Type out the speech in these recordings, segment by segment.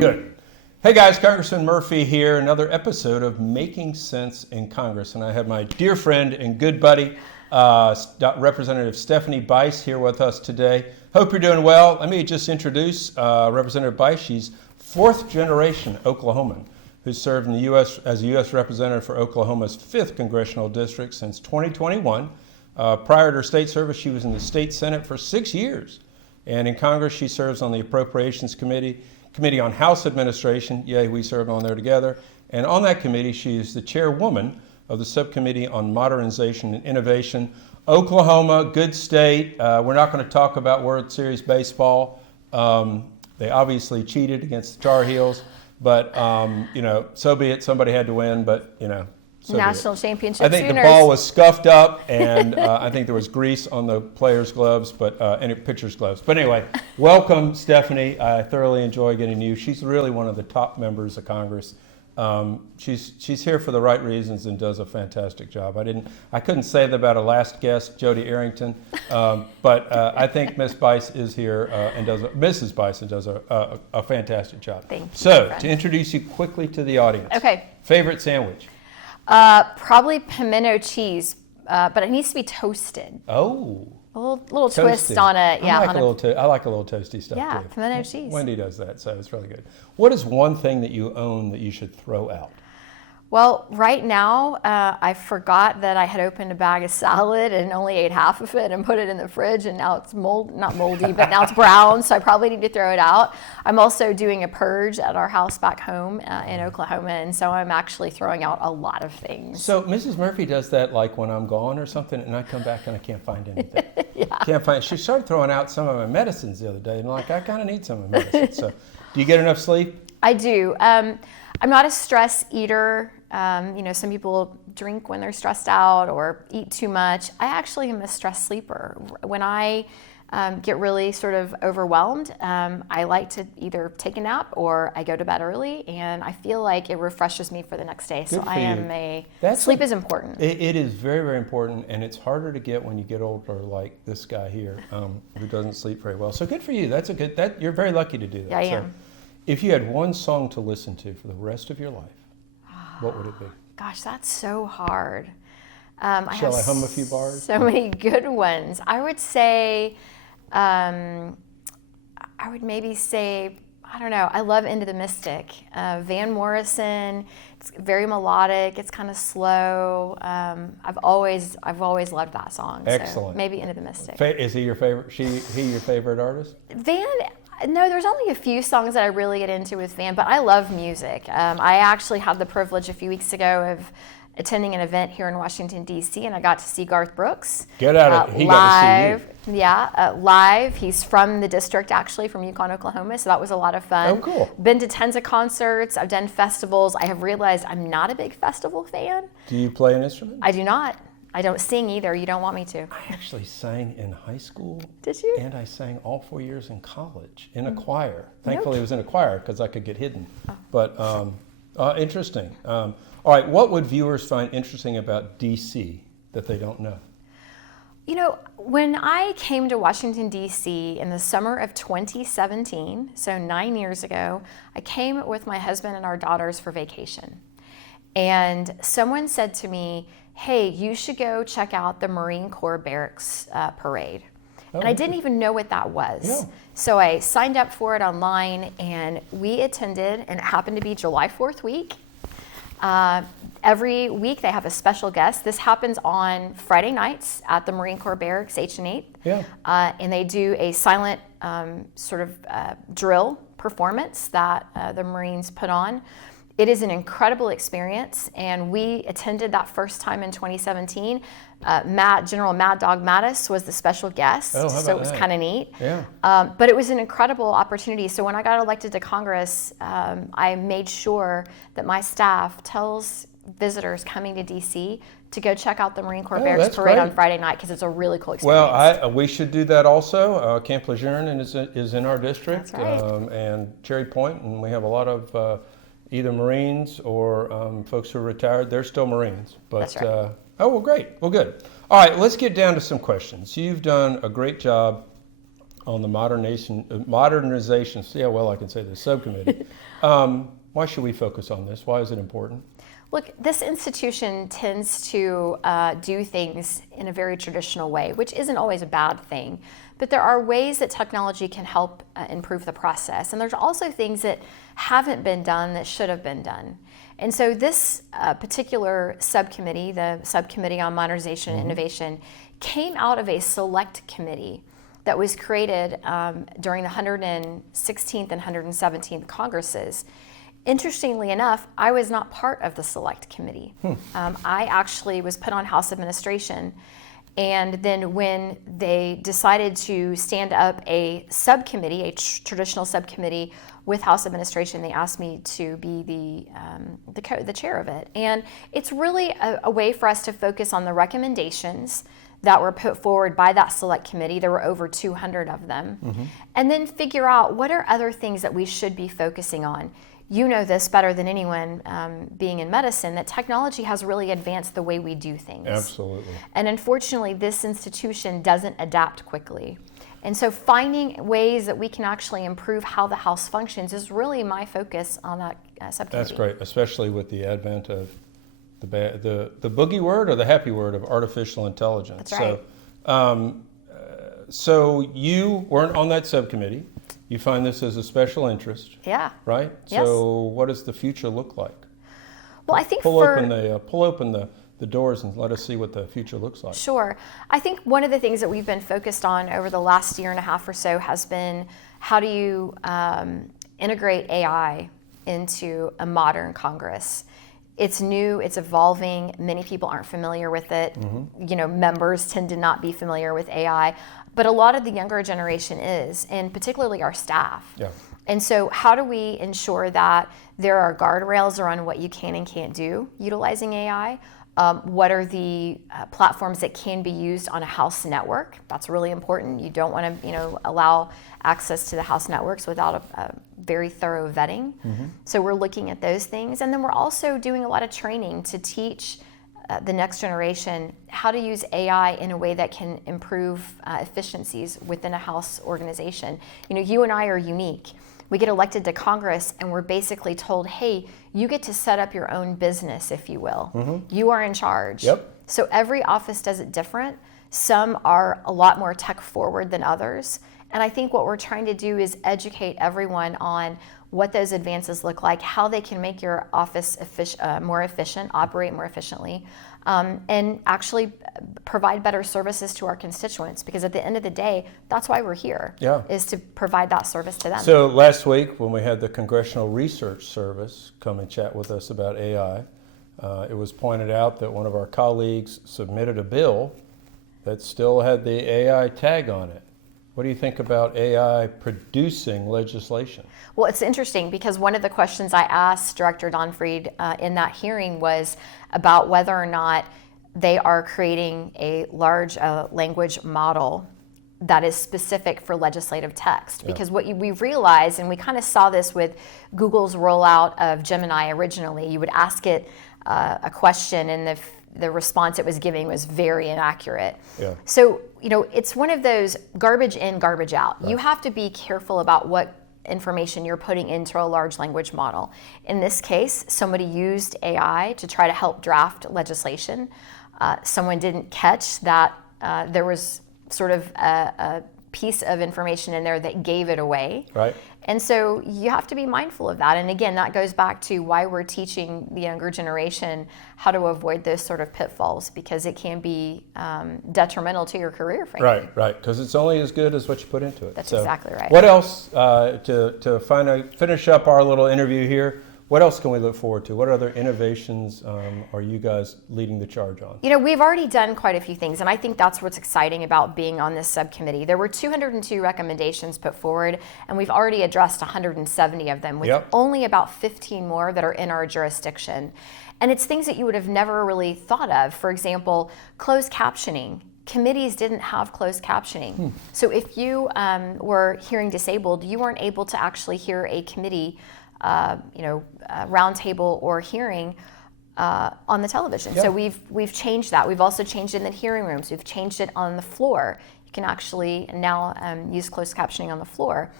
Good. Hey guys, Congressman Murphy here, another episode of Making Sense in Congress. And I have my dear friend and good buddy, Representative Stephanie Bice here with us today. Hope you're doing well. Let me just introduce Representative Bice. She's fourth generation Oklahoman who served in the U.S. as a U.S. Representative for Oklahoma's 5th Congressional District since 2021. Prior to her state service, she was in the State Senate for 6 years. And in Congress, she serves on the Appropriations Committee on House Administration. Yay, we served on there together. And on that committee, she is the chairwoman of the Subcommittee on Modernization and Innovation. Oklahoma, good state. We're not going to talk about World Series baseball. They obviously cheated against the Tar Heels, but so be it. Somebody had to win, but so National championship. I think Sooners. the ball was scuffed up, and I think there was grease on the players' gloves, and pitchers' gloves. But anyway, welcome, Stephanie. I thoroughly enjoy getting you. She's really one of the top members of Congress. She's here for the right reasons and does a fantastic job. I couldn't say that about our last guest, Jody Arrington, but I think Miss Bice is here Mrs. Bice does a fantastic job. Thank you. So to introduce you quickly to the audience. Okay. Favorite sandwich? Probably pimento cheese, but it needs to be toasted. Oh. A little twist on it. Yeah. I like a little toasty stuff yeah, too. pimento cheese. Wendy does that, so it's really good. What is one thing that you own that you should throw out? Well, right now, I forgot that I had opened a bag of salad and only ate half of it and put it in the fridge, and now it's not moldy, but now it's brown, so I probably need to throw it out. I'm also doing a purge at our house back home in Oklahoma, and so I'm actually throwing out a lot of things. So Mrs. Murphy does that like when I'm gone or something, and I come back and I can't find anything. Yeah. She started throwing out some of my medicines the other day, and I kind of need some of my medicine. So do you get enough sleep? I do. I'm not a stress eater. Some people drink when they're stressed out or eat too much. I actually am a stress sleeper. When I get really sort of overwhelmed, I like to either take a nap or I go to bed early, and I feel like it refreshes me for the next day. So sleep is important. It is very, very important, and it's harder to get when you get older, like this guy here, who doesn't sleep very well. So good for you. You're very lucky to do that. Yeah, I am. If you had one song to listen to for the rest of your life, what would it be? Gosh, that's so hard. Shall I hum a few bars? So many good ones. I would say, I would maybe say, I don't know, I love Into the Mystic. Van Morrison, it's very melodic, it's kind of slow. I've always loved that song. Excellent. So maybe Into the Mystic. Is he your favorite, he your favorite artist? No, there's only a few songs that I really get into with Van, but I love music. I actually had the privilege a few weeks ago of attending an event here in Washington, D.C., and I got to see Garth Brooks. Get out of it. He live. Got to see you. Yeah, live. He's from the district, actually, from Yukon, Oklahoma, so that was a lot of fun. Oh, cool. Been to tons of concerts. I've done festivals. I have realized I'm not a big festival fan. Do you play an instrument? I do not. I don't sing either. You don't want me to. I actually sang in high school. Did you? And I sang all 4 years in college in a choir. Thankfully, it was in a choir because I could get hidden. Oh. But interesting. All right, what would viewers find interesting about D.C. that they don't know? When I came to Washington, D.C. in the summer of 2017, so 9 years ago, I came with my husband and our daughters for vacation. And someone said to me, hey, you should go check out the Marine Corps Barracks parade. And I didn't even know what that was. Yeah. So I signed up for it online, and we attended, and it happened to be July 4th week. Every week they have a special guest. This happens on Friday nights at the Marine Corps Barracks, H&8. Yeah. And they do a silent drill performance that the Marines put on. It is an incredible experience, and we attended that first time in 2017. General Mad Dog Mattis was the special guest, so it was kind of neat. Yeah. But it was an incredible opportunity. So when I got elected to Congress, I made sure that my staff tells visitors coming to D.C. to go check out the Marine Corps Barracks Parade on Friday night, because it's a really cool experience. Well, we should do that also. Camp Lejeune is in our district. That's right. And Cherry Point, and we have a lot of either Marines or folks who are retired. They're still Marines. But, that's right. Well, great. Well, good. All right, let's get down to some questions. You've done a great job on the modernization. Yeah, well, I can say the subcommittee. Why should we focus on this? Why is it important? Look, this institution tends to do things in a very traditional way, which isn't always a bad thing. But there are ways that technology can help improve the process. And there's also things that haven't been done that should have been done. And so this particular subcommittee, the Subcommittee on Modernization and Innovation, came out of a select committee that was created during the 116th and 117th Congresses. Interestingly enough, I was not part of the select committee. I actually was put on House administration. And then when they decided to stand up a subcommittee, a traditional subcommittee with House administration, they asked me to be the chair of it. And it's really a way for us to focus on the recommendations that were put forward by that select committee. There were over 200 of them. And then figure out what are other things that we should be focusing on. You know this better than anyone, being in medicine, that technology has really advanced the way we do things. Absolutely. And unfortunately, this institution doesn't adapt quickly. And so finding ways that we can actually improve how the House functions is really my focus on that subcommittee. That's great, especially with the advent of the boogie word or the happy word of artificial intelligence. That's right. So you weren't on that subcommittee. You find this as a special interest. Yeah. Right? Yes. So what does the future look like? Well, I think pull open the doors and let us see what the future looks like. Sure. I think one of the things that we've been focused on over the last year and a half or so has been how do you integrate AI into a modern Congress. It's new, it's evolving, many people aren't familiar with it. You know, members tend to not be familiar with AI, but a lot of the younger generation is, and particularly our staff. Yeah. And so how do we ensure that there are guardrails around what you can and can't do utilizing AI? What are the platforms that can be used on a House network? That's really important. You don't want to, allow access to the House networks without a very thorough vetting. So we're looking at those things. And then we're also doing a lot of training to teach the next generation how to use AI in a way that can improve efficiencies within a House organization. You and I are unique. We get elected to Congress and we're basically told, hey, you get to set up your own business, if you will. You are in charge. Yep. So every office does it different. Some are a lot more tech forward than others. And I think what we're trying to do is educate everyone on what those advances look like, how they can make your office more efficient, operate more efficiently, and actually provide better services to our constituents. Because at the end of the day, that's why we're here, is to provide that service to them. So last week when we had the Congressional Research Service come and chat with us about AI, it was pointed out that one of our colleagues submitted a bill that still had the AI tag on it. What do you think about AI producing legislation? Well, it's interesting because one of the questions I asked Director Donfried in that hearing was about whether or not they are creating a large language model that is specific for legislative text. Because what we realized, and we kind of saw this with Google's rollout of Gemini originally, you would ask it a question and the response it was giving was very inaccurate. So, it's one of those garbage in, garbage out. You have to be careful about what information you're putting into a large language model. In this case, somebody used AI to try to help draft legislation. Someone didn't catch that there was sort of a piece of information in there that gave it away. Right. And so you have to be mindful of that. And again, that goes back to why we're teaching the younger generation how to avoid those sort of pitfalls, because it can be detrimental to your career, frankly. Right, because it's only as good as what you put into it. That's exactly right. What else, to finish up our little interview here, what else can we look forward to? What other innovations are you guys leading the charge on? We've already done quite a few things, and I think that's what's exciting about being on this subcommittee. There were 202 recommendations put forward, and we've already addressed 170 of them, with only about 15 more that are in our jurisdiction. And it's things that you would have never really thought of. For example, closed captioning. Committees didn't have closed captioning. So if you were hearing disabled, you weren't able to actually hear a committee roundtable or hearing on the television. Yeah. So we've changed that. We've also changed it in the hearing rooms. We've changed it on the floor. You can actually now use closed captioning on the floor.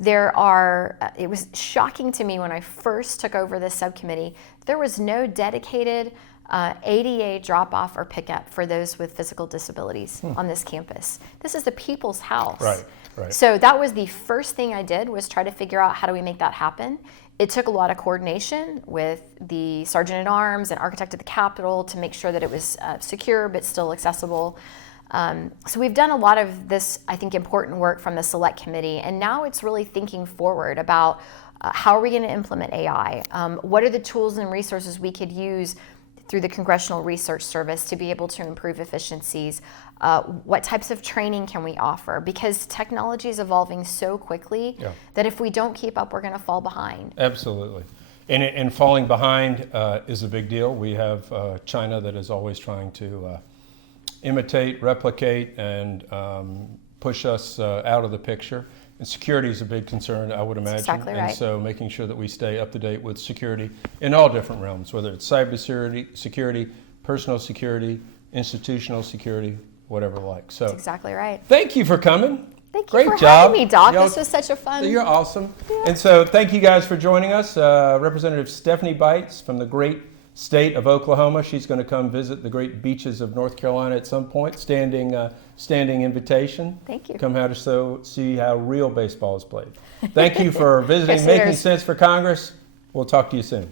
It was shocking to me when I first took over this subcommittee, there was no dedicated ADA drop-off or pickup for those with physical disabilities on this campus. This is the people's house. Right. So that was the first thing I did, was try to figure out how do we make that happen. It took a lot of coordination with the Sergeant at Arms and Architect of the Capitol to make sure that it was secure but still accessible. So we've done a lot of this, I think, important work from the Select Committee, and now it's really thinking forward about how are we going to implement AI? What are the tools and resources we could use through the Congressional Research Service to be able to improve efficiencies? What types of training can we offer? Because technology is evolving so quickly that if we don't keep up, we're going to fall behind. Absolutely. And falling behind is a big deal. We have China that is always trying to imitate, replicate, and push us out of the picture. And security is a big concern, I would imagine. That's exactly right. And so making sure that we stay up to date with security in all different realms, whether it's cybersecurity, personal security, institutional security, whatever like. So That's exactly right. thank you for coming. Thank you Great for job. having me, Doc. Y'all- This was such a fun. You're awesome. Yeah. And so thank you guys for joining us. Representative Stephanie Bice from the great state of Oklahoma. She's going to come visit the great beaches of North Carolina at some point. Standing invitation. Thank you. Come out to see how real baseball is played. Thank you for visiting Yes, Making Hooters. Sense for Congress. We'll talk to you soon.